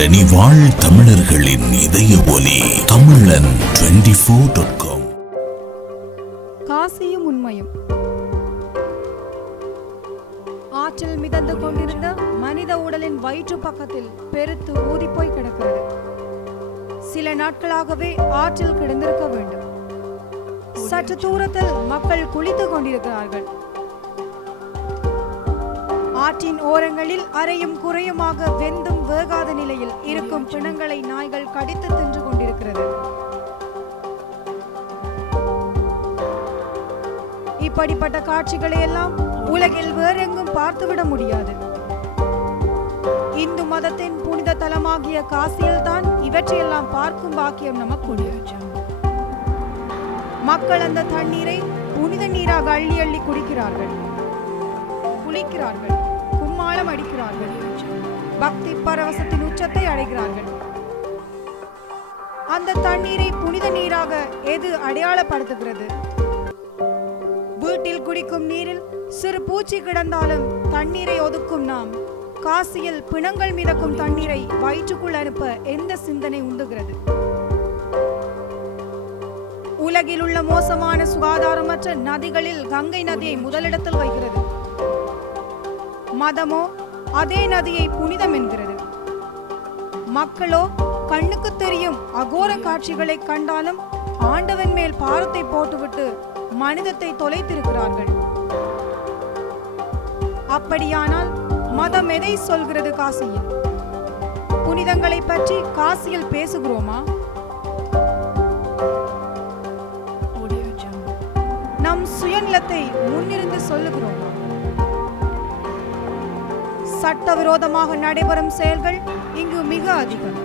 தரணி வாழ் தமிழர்களின் இதய ஒலி Tamilan twenty four dot com காசியும் உண்மையும். ஆற்றில் மிதந்து கொண்டிருந்த மனித உடலின் வயிற்று பக்கத்தில் பெருத்து ஊதிப்போய் கிடக்கிறது. சில நாட்களாகவே ஆற்றில் கிடந்திருக்க வேண்டும். சற்று தூரத்தில் மக்கள் குளித்துக் கொண்டிருக்கிறார்கள். ஆற்றின் ஓரங்களில் அரையும் குறையுமாக வெந்தும் வேகாத நிலையில் இருக்கும் பிணங்களை நாய்கள் கடித்து தின்று கொண்டிருக்கிறது. இப்படிப்பட்ட காட்சிகளை எல்லாம் உலகில் வேறெங்கும் பார்த்துவிட முடியாது. இந்து மதத்தின் புனித தலமாகிய காசியில் தான் இவற்றையெல்லாம் பார்க்கும் பாக்கியம் நமக்கு உண்டு. மக்கள் அந்த தண்ணீரை புனித நீராக அள்ளி அள்ளி குடிக்கிறார்கள். குளிக்கிறார்கள். தாளம் அடிக்கிறார்கள் பக்தி பரவசத்தின் உச்சத்தை அடைகிறார்கள். அந்த தண்ணீரை புனித நீராக எது அடையாளப்படுத்துகிறது? வீட்டில் குடிக்கும் நீரில் சிறு பூச்சி கிடந்தாலும் தண்ணீரை ஒதுக்கும் நாம். காசியில் பிணங்கள் மிதக்கும் தண்ணீரை வயிற்றுக்குள் அனுப்ப எந்த சிந்தனை உந்துகிறது? உலகில் உள்ள மோசமான சுகாதாரமற்ற நதிகளில் கங்கை நதியை முதலிடத்தில் வைக்கிறது. மதமோ அதே நதியை புனிதம் என்கிறது. மக்களோ கண்ணுக்கு தெரியும் அகோர காட்சிகளை கண்டாலும் ஆண்டவன் மேல் பாரத்தை போட்டுவிட்டு மனிதத்தை தொலைத்திருக்கிறார்கள். அப்படியானால் மதம் எதை சொல்கிறது காசியில்? புனிதங்களை பற்றி காசியில் பேசுகிறோமா? நம் சுயநலத்தை முன்னிருந்து சொல்லுகிறோமா. சட்டவிரோதமாக நடைபெறும் செயல்கள் இங்கு மிக அதிகம்.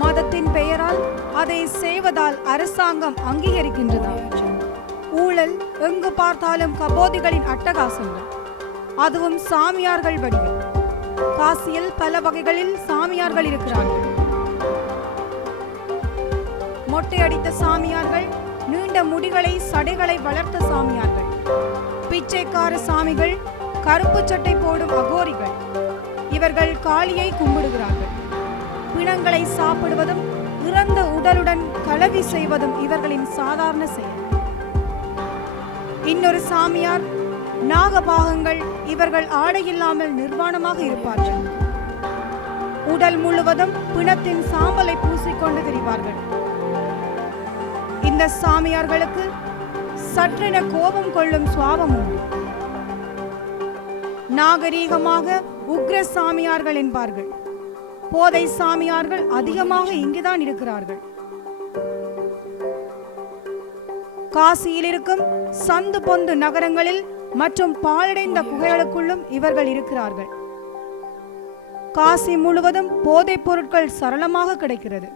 மதத்தின் பெயரால் அதை செய்வதால் அரசாங்கம் அங்கீகரிக்கின்றதா? ஊழல் எங்கு பார்த்தாலும் கபோதிகளின் அட்டகாசங்கள். அதுவும் சாமியார்கள் வடிவில். காசியில் பல வகைகளில் சாமியார்கள் இருக்கிறார்கள். மொட்டை அடித்த சாமியார்கள் நீண்ட முடிகளை சடைகளை வளர்த்த சாமியார்கள். பிச்சைக்கார சாமிகள் கருப்பு சட்டை போடும் அகோரிகள். இவர்கள் காளியை கும்பிடுகிறார்கள். பிணங்களை சாப்பிடுவதும் இறந்த உடலுடன் கலவி செய்வதும் இவர்களின் சாதாரண செயல். இன்னொரு சாமியார் நாகபாகங்கள் இவர்கள் ஆடையில்லாமல் நிர்வாணமாக இருப்பார்கள். உடல் முழுவதும் பிணத்தின் சாம்பலை பூசிக்கொண்டு திரிவார்கள். இந்த சாமியார்களுக்கு சற்றென கோபம் கொள்ளும் சுவாபம் உண்டு நாகரீகமாக உக்ர சாமியார்கள் என்பார்கள். போதை சாமியார்கள் அதிகமாக இங்குதான் இருக்கிறார்கள். காசியில் இருக்கும் சந்து பொந்து நகரங்களில் மற்றும் பாழடைந்த குகைகளுக்குள்ளும் இவர்கள் இருக்கிறார்கள். காசி முழுவதும் போதைப் பொருட்கள் சரளமாக கிடைக்கிறது.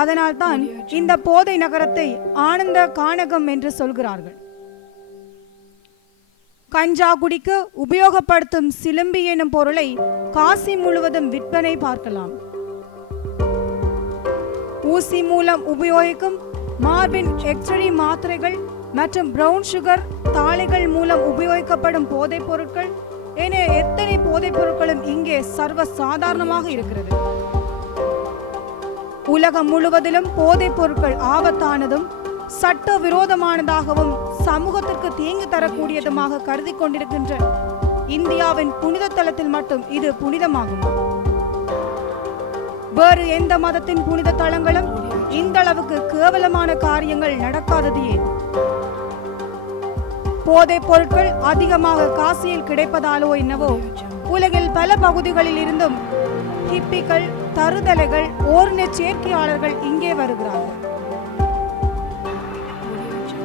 அதனால்தான் இந்த போதை நகரத்தை ஆனந்த கானகம் என்று சொல்கிறார்கள். கஞ்சா குடிக்க உபயோகப்படுத்தும் சிலம்பி எனும் பொருளை காசி முழுவதும் விற்பனை பார்க்கலாம். ஊசி மூலம் உபயோகிக்கும் மார்பின் எக்ஸ்ரே மாத்திரைகள் மற்றும் பிரவுன் சுகர் தாளைகள் மூலம் உபயோகிக்கப்படும் போதைப் பொருட்கள் என எத்தனை போதைப் பொருட்களும் இங்கே சர்வ சாதாரணமாக இருக்கிறது. உலகம் முழுவதிலும் போதைப் பொருட்கள் ஆபத்தானதும் சட்ட விரோதமானதாகவும் சமூகத்திற்கு தீங்கு தரக்கூடியதுமாக கருதி கொண்டிருக்கின்ற இந்தியாவின் புனித தலத்தில் மட்டும் இது புனிதமாகும். வேறு எந்த மதத்தின் புனித தலங்களும் இந்த அளவுக்கு கேவலமான காரியங்கள் நடக்காதது ஏன்? போதைப் பொருட்கள் அதிகமாக காசியில் கிடைப்பதாலோ என்னவோ உலகில் பல பகுதிகளில் இருந்தும் ஹிப்பிகள் தருதலைகள் ஓரின சேர்க்கையாளர்கள் இங்கே வருகிறார்கள்.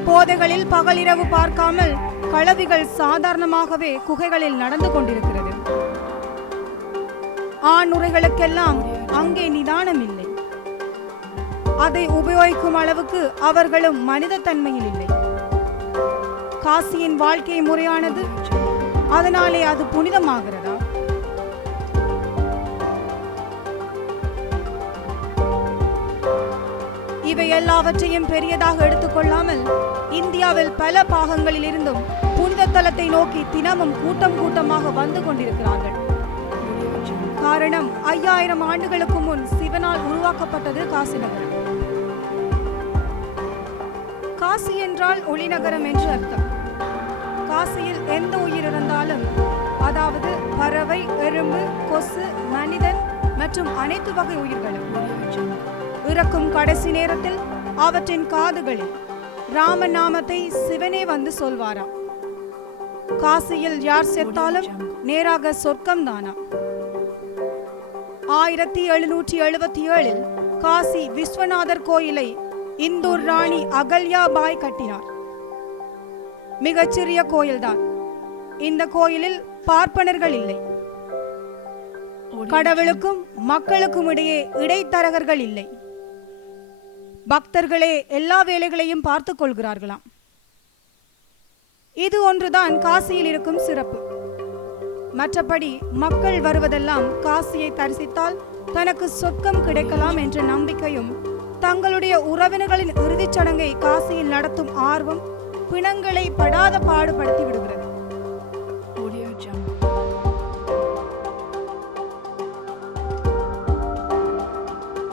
போதைகளில் பகலிரவு பார்க்காமல் களவிகள் சாதாரணமாகவே குகைகளில் நடந்து கொண்டிருக்கிறது. ஆணுரைகளுக்கெல்லாம் அங்கே நிதானம் இல்லை அதை உபயோகிக்கும் அளவுக்கு அவர்களும் மனித தன்மையில் இல்லை. காசியின் வாழ்க்கை முறையானது அதனாலே அது புனிதமாகிறதா. இவை எல்லாவற்றையும் பெரியதாக எடுத்துக்கொள்ளாமல் இந்தியாவில் பல பாகங்களில் இருந்தும் புனித தலத்தை நோக்கி தினமும் கூட்டம் கூட்டமாக வந்து கொண்டிருக்கிறார்கள். காரணம் ஐயாயிரம் ஆண்டுகளுக்கு முன் சிவனால் உருவாக்கப்பட்டது காசி நகரம் காசி என்றால் ஒளிநகரம் என்று அர்த்தம். காசியில் எந்த உயிர் இருந்தாலும் அதாவது பறவை எறும்பு கொசு மனிதன் மற்றும் அனைத்து வகை உயிர்களும். பிறக்கும் கடைசி நேரத்தில் அவற்றின் காதுகளில் ராமநாமத்தை சிவனே வந்து சொல்வாராம். காசியில் யார் செத்தாலும் நேராக சொர்க்கம் தானா ஆயிரத்தி எழுநூற்றி எழுபத்தி ஏழில் காசி விஸ்வநாதர் கோயிலை இந்தூர் ராணி அகல்யா பாய் கட்டினார். மிகச்சிறிய கோயில்தான். இந்த கோயிலில் பார்ப்பனர்கள் இல்லை. கடவுளுக்கும் மக்களுக்கும் இடையே இடைத்தரகர்கள் இல்லை. பக்தர்களே எல்லா வேலைகளையும் பார்த்துக் கொள்கிறார்களாம். இது ஒன்றுதான் காசியில் இருக்கும் சிறப்பு. மற்றபடி மக்கள் வருவதெல்லாம் காசியை தரிசித்தால் தனக்கு சொர்க்கம் கிடைக்கலாம் என்ற நம்பிக்கையும் தங்களுடைய உறவினர்களின் இறுதிச் சடங்கை காசியில் நடத்தும் ஆர்வம் பிணங்களை படாத பாடுபடுத்தி விடுகிறது.